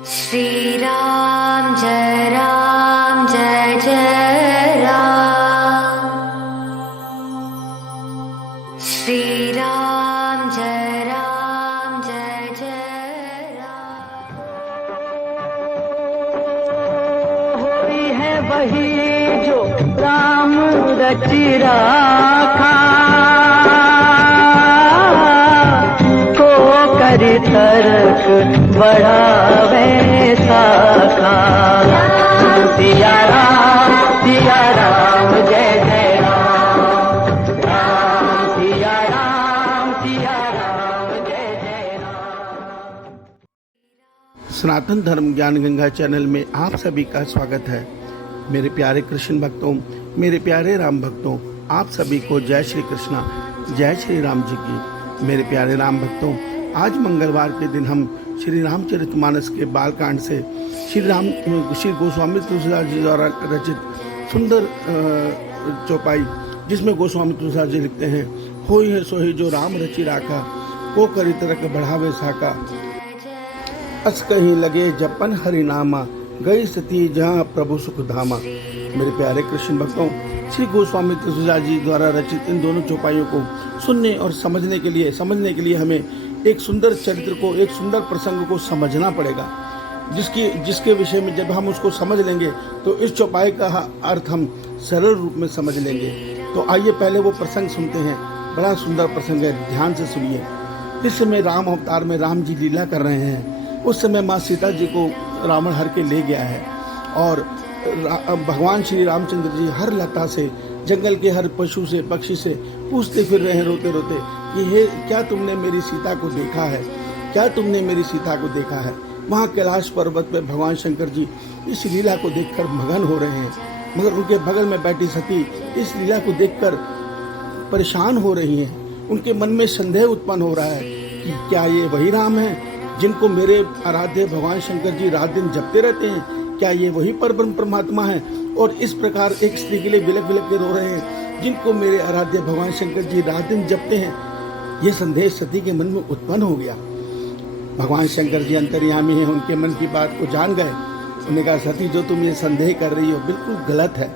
श्री राम जय जय राम। श्री राम जय जय राम। होई है वही जो राम रचि राखा, को करि तरक बढ़ावे साखा। सिया राम जय जय राम। राम सिया राम जय जय राम। सनातन धर्म ज्ञान गंगा चैनल में आप सभी का स्वागत है। मेरे प्यारे कृष्ण भक्तों, मेरे प्यारे राम भक्तों, आप सभी को जय श्री कृष्णा, जय श्री राम जी की। मेरे प्यारे राम भक्तों, आज मंगलवार के दिन हम श्री रामचरितमानस के बालकांड से श्री गोस्वामी तुलसीदास जी द्वारा रचित सुंदर चौपाई, जिसमें गोस्वामी तुलसीदास जी लिखते हैं, होई है सोही जो राम रचि राखा, को करि तरक बढ़ावे साका। अस कहीं लगे जपन हरि नामा, गई सती जहाँ प्रभु सुख धामा। मेरे प्यारे कृष्ण भक्तों, श्री गोस्वामी तुलसीदास जी द्वारा रचित इन दोनों चौपाइयों को सुनने और समझने के लिए हमें एक सुंदर चरित्र को, एक सुंदर प्रसंग को समझना पड़ेगा, जिसके विषय में जब हम उसको समझ लेंगे तो इस चौपाई का अर्थ हम सरल रूप में समझ लेंगे। तो आइए पहले वो प्रसंग सुनते हैं। बड़ा सुंदर प्रसंग है, ध्यान से सुनिए। इस समय राम अवतार में राम जी लीला कर रहे हैं। उस समय माँ सीता जी को रावण हर के ले गया है और भगवान श्री रामचंद्र जी हर लता से, जंगल के हर पशु से, पक्षी से पूछते फिर रहे हैं रोते रोते कि हे, क्या तुमने मेरी सीता को देखा है? क्या तुमने मेरी सीता को देखा है? वहाँ कैलाश पर्वत पे भगवान शंकर जी इस लीला को देखकर मगन हो रहे हैं, मगर उनके बगल में बैठी सती इस लीला को देखकर परेशान हो रही हैं। उनके मन में संदेह उत्पन्न हो रहा है कि क्या ये वही राम है जिनको मेरे आराध्य भगवान शंकर जी रात दिन जपते रहते हैं? क्या ये वही परब्रह्म परमात्मा है और इस प्रकार एक स्त्री के लिए बिलक बिलक के रो रहे हैं जिनको मेरे आराध्य भगवान शंकर जी रात दिन जपते हैं? ये संदेह सती के मन में उत्पन्न हो गया। भगवान शंकर जी अंतर्यामी हैं, उनके मन की बात को जान गए। उन्होंने कहा, सती जो तुम ये संदेह कर रही हो बिल्कुल गलत है।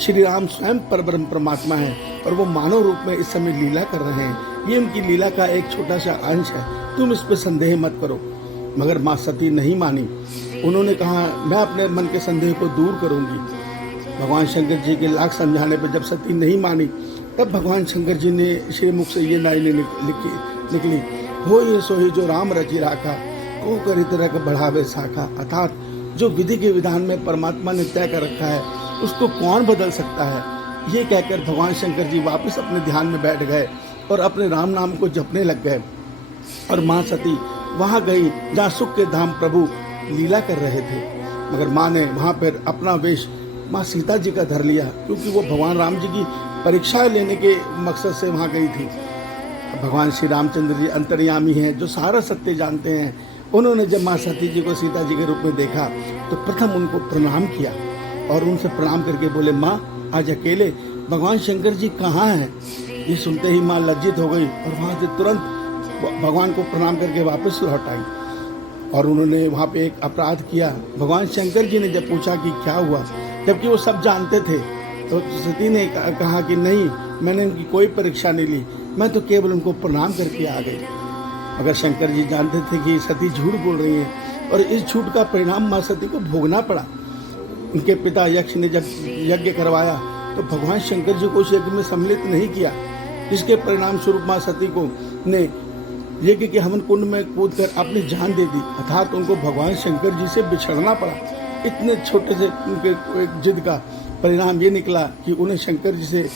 श्री राम स्वयं परब्रह्म परमात्मा है और वो मानव रूप में इस समय लीला कर रहे हैं। ये उनकी लीला का एक छोटा सा अंश है, तुम इस पे संदेह मत करो। मगर माँ सती नहीं मानी। उन्होंने कहा, मैं अपने मन के संदेह को दूर करूंगी। भगवान शंकर जी के लाख समझाने पर जब सती नहीं मानी, तब भगवान शंकर जी ने श्री मुख से ये लाइनें निकली, हो ये सोही जो राम रचि राखा, को करि तरक बढ़ावे साखा। अर्थात जो विधि के विधान में परमात्मा ने तय कर रखा है उसको कौन बदल सकता है। ये कहकर भगवान शंकर जी वापस अपने ध्यान में बैठ गए और अपने राम नाम को जपने लग गए। और माँ सती वहाँ गई जहाँ सुख के धाम प्रभु लीला कर रहे थे, मगर माँ ने वहाँ पर अपना वेश माँ सीता जी का धर लिया, क्योंकि वो भगवान राम जी की परीक्षा लेने के मकसद से वहाँ गई थी। भगवान श्री रामचंद्र जी अंतर्यामी हैं, जो सारा सत्य जानते हैं। उन्होंने जब माँ सती जी को सीता जी के रूप में देखा तो प्रथम उनको प्रणाम किया और उनसे प्रणाम करके बोले, माँ आज अकेले भगवान शंकर जी कहाँ हैं? ये सुनते ही माँ लज्जित हो गई और वहाँ से तुरंत भगवान को प्रणाम करके वापस लौट आई। और उन्होंने वहाँ पे एक अपराध किया। भगवान शंकर जी ने जब पूछा कि क्या हुआ, जबकि वो सब जानते थे, तो सती ने कहा कि नहीं, मैंने उनकी कोई परीक्षा नहीं ली, मैं तो केवल उनको प्रणाम करके आ गई। अगर शंकर जी जानते थे कि सती झूठ बोल रही है और इस झूठ का परिणाम माँ सती को भोगना पड़ा। उनके पिता यक्ष ने जब यज्ञ करवाया तो भगवान शंकर जी को उस यज्ञ में सम्मिलित नहीं किया, जिसके परिणाम स्वरूप माँ सती को ने यज्ञ के हवन कुंड में कूद कर अपनी जान दे दी। अर्थात उनको भगवान शंकर जी से बिछड़ना पड़ा। इतने छोटे से उनके एक जिद का परिणाम ये निकला कि उन्हें शंकर जी से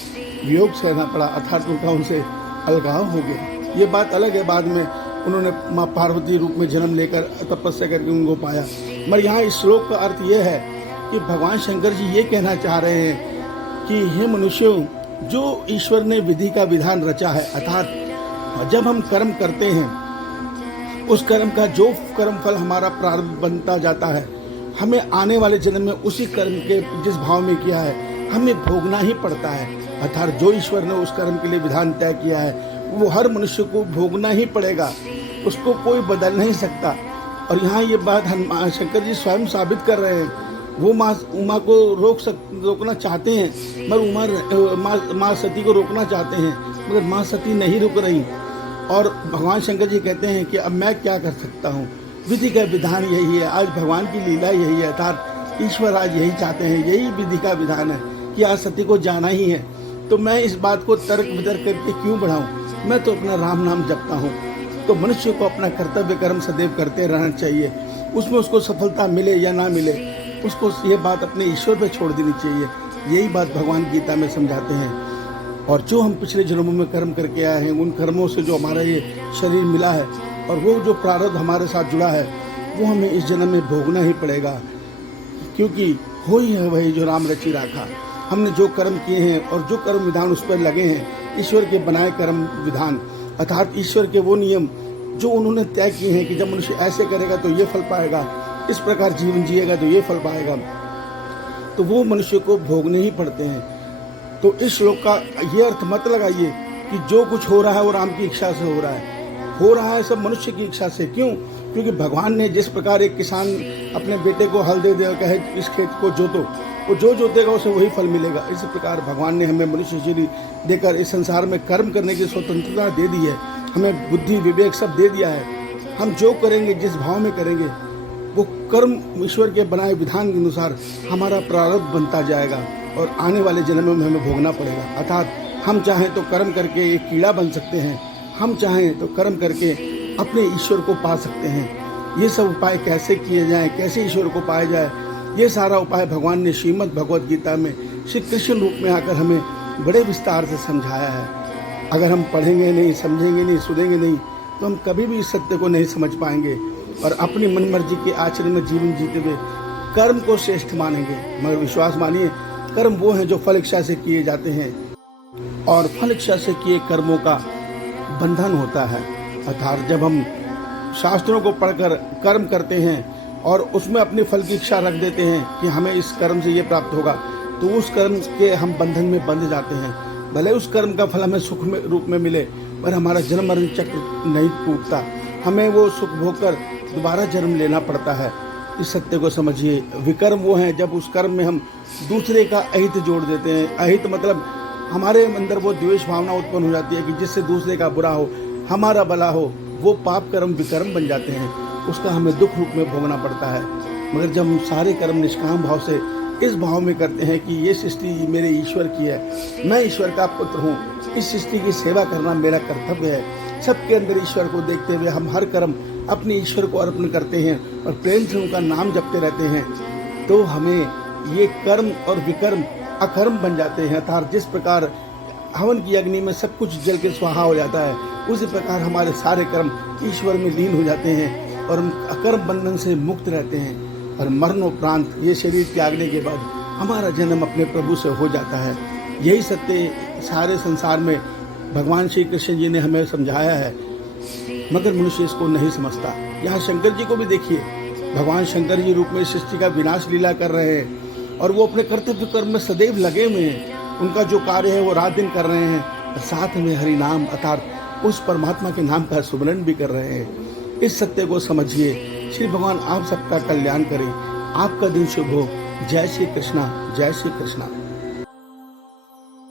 वियोग सहना पड़ा, अर्थात उनका उनसे अलगाव हो गया। ये बात अलग है, बाद में उन्होंने माँ पार्वती रूप में जन्म लेकर तपस्या करके उनको पाया। मगर यहाँ इस श्लोक का अर्थ ये है कि भगवान शंकर जी ये कहना चाह रहे हैं कि हे मनुष्यों, जो ईश्वर ने विधि का विधान रचा है, अर्थात जब हम कर्म करते हैं उस कर्म का जो कर्म फल हमारा प्रारब्ध बनता जाता है, हमें आने वाले जन्म में उसी कर्म के जिस भाव में किया है हमें भोगना ही पड़ता है। अर्थात जो ईश्वर ने उस कर्म के लिए विधान तय किया है वो हर मनुष्य को भोगना ही पड़ेगा, उसको कोई बदल नहीं सकता। और यहाँ ये बात शंकर जी स्वयं साबित कर रहे हैं। वो उमा को रोकना चाहते हैं, मगर माँ सती को रोकना चाहते हैं, मगर माँ सती नहीं रुक रही। और भगवान शंकर जी कहते हैं कि अब मैं क्या कर सकता हूँ, विधि का विधान यही है, आज भगवान की लीला यही है, अर्थात ईश्वर आज यही चाहते हैं, यही विधि का विधान है कि आज सती को जाना ही है। तो मैं इस बात को तर्क वितर्क करके क्यों बढ़ाऊँ, मैं तो अपना राम नाम जपता हूँ। तो मनुष्य को अपना कर्तव्य कर्म सदैव करते रहना चाहिए, उसमें उसको सफलता मिले या ना मिले, उसको ये बात अपने ईश्वर पे छोड़ देनी चाहिए। यही बात भगवान गीता में समझाते हैं। और जो हम पिछले जन्मों में कर्म करके आए हैं, उन कर्मों से जो हमारा ये शरीर मिला है और वो जो प्रारब्ध हमारे साथ जुड़ा है, वो हमें इस जन्म में भोगना ही पड़ेगा, क्योंकि हो ही है वही जो राम रचि राखा। हमने जो कर्म किए हैं और जो कर्म विधान उस पर लगे हैं, ईश्वर के बनाए कर्म विधान, अर्थात ईश्वर के वो नियम जो उन्होंने तय किए हैं कि जब मनुष्य ऐसे करेगा तो ये फल पाएगा, इस प्रकार जीवन जिएगा तो ये फल पाएगा, तो वो मनुष्य को भोगने ही पड़ते हैं। तो इस श्लोक का ये अर्थ मत लगाइए कि जो कुछ हो रहा है वो राम की इच्छा से हो रहा है सब मनुष्य की इच्छा से। क्यों? क्योंकि भगवान ने जिस प्रकार एक किसान अपने बेटे को हल दे कहे इस खेत को जोतो, वो जो जोतेगा उसे वही फल मिलेगा। इसी प्रकार भगवान ने हमें मनुष्य शरीर देकर इस संसार में कर्म करने की स्वतंत्रता दे दी है, हमें बुद्धि विवेक सब दे दिया है। हम जो करेंगे, जिस भाव में करेंगे, वो कर्म ईश्वर के बनाए विधान के अनुसार हमारा प्रारब्ध बनता जाएगा और आने वाले जन्म में हमें भोगना पड़ेगा। अर्थात हम चाहें तो कर्म करके एक कीड़ा बन सकते हैं, हम चाहें तो कर्म करके अपने ईश्वर को पा सकते हैं। ये सब उपाय कैसे किए जाएं, कैसे ईश्वर को पाया जाए, ये सारा उपाय भगवान ने श्रीमद् भगवत गीता में श्री कृष्ण रूप में आकर हमें बड़े विस्तार से समझाया है। अगर हम पढ़ेंगे नहीं, समझेंगे नहीं, सुनेंगे नहीं, तो हम कभी भी इस सत्य को नहीं समझ पाएंगे और अपनी मन मर्जी के आचरण में जीवन जीते हुए कर्म को श्रेष्ठ मानेंगे। मगर विश्वास मानिए, कर्म वो हैं जो फल इच्छा से किए जाते हैं और फल इच्छा से किए कर्मों का बंधन होता है। अर्थात जब हम शास्त्रों को पढ़कर कर्म करते हैं और उसमें अपने फल की इच्छा रख देते हैं कि हमें इस कर्म से ये प्राप्त होगा, तो उस कर्म के हम बंधन में बंध जाते हैं। भले उस कर्म का फल हमें सुख में रूप में मिले, पर हमारा जन्म मरण चक्र नहीं टूटता, हमें वो सुख भोगकर दोबारा जन्म लेना पड़ता है। इस सत्य को समझिए। विकर्म वो हैं जब उस कर्म में हम दूसरे का अहित जोड़ देते हैं। अहित मतलब हमारे अंदर वो द्वेष भावना उत्पन्न हो जाती है कि जिससे दूसरे का बुरा हो, हमारा भला हो, वो पाप कर्म विकर्म बन जाते हैं, उसका हमें दुख रूप में भोगना पड़ता है। मगर जब हम सारे कर्म निष्काम भाव से इस भाव में करते हैं कि ये सृष्टि मेरे ईश्वर की है, मैं ईश्वर का पुत्र हूँ, इस सृष्टि की सेवा करना मेरा कर्तव्य है, सबके अंदर ईश्वर को देखते हुए हम हर कर्म अपने ईश्वर को अर्पण करते हैं और प्रेम से उनका नाम जपते रहते हैं, तो हमें ये कर्म और विकर्म अकर्म बन जाते हैं। अर्थात जिस प्रकार हवन की अग्नि में सब कुछ जल के स्वाहा हो जाता है, उसी प्रकार हमारे सारे कर्म ईश्वर में लीन हो जाते हैं और हम अकर्म बंधन से मुक्त रहते हैं। और मरणोपरांत ये शरीर त्यागने के बाद हमारा जन्म अपने प्रभु से हो जाता है। यही सत्य सारे संसार में भगवान श्री कृष्ण जी ने हमें समझाया है, मगर मनुष्य इसको नहीं समझता। यहाँ शंकर जी को भी देखिए, भगवान शंकर जी रूप में सृष्टि का विनाश लीला कर रहे हैं और वो अपने कर्तव्य कर्म में सदैव लगे हुए हैं। उनका जो कार्य है वो रात दिन कर रहे हैं और साथ में हरि नाम अर्थात उस परमात्मा के नाम का सुमरण भी कर रहे हैं। इस सत्य को समझिए। श्री भगवान आप सबका कल्याण करें, आपका दिन शुभ हो। जय श्री कृष्णा, जय श्री कृष्णा।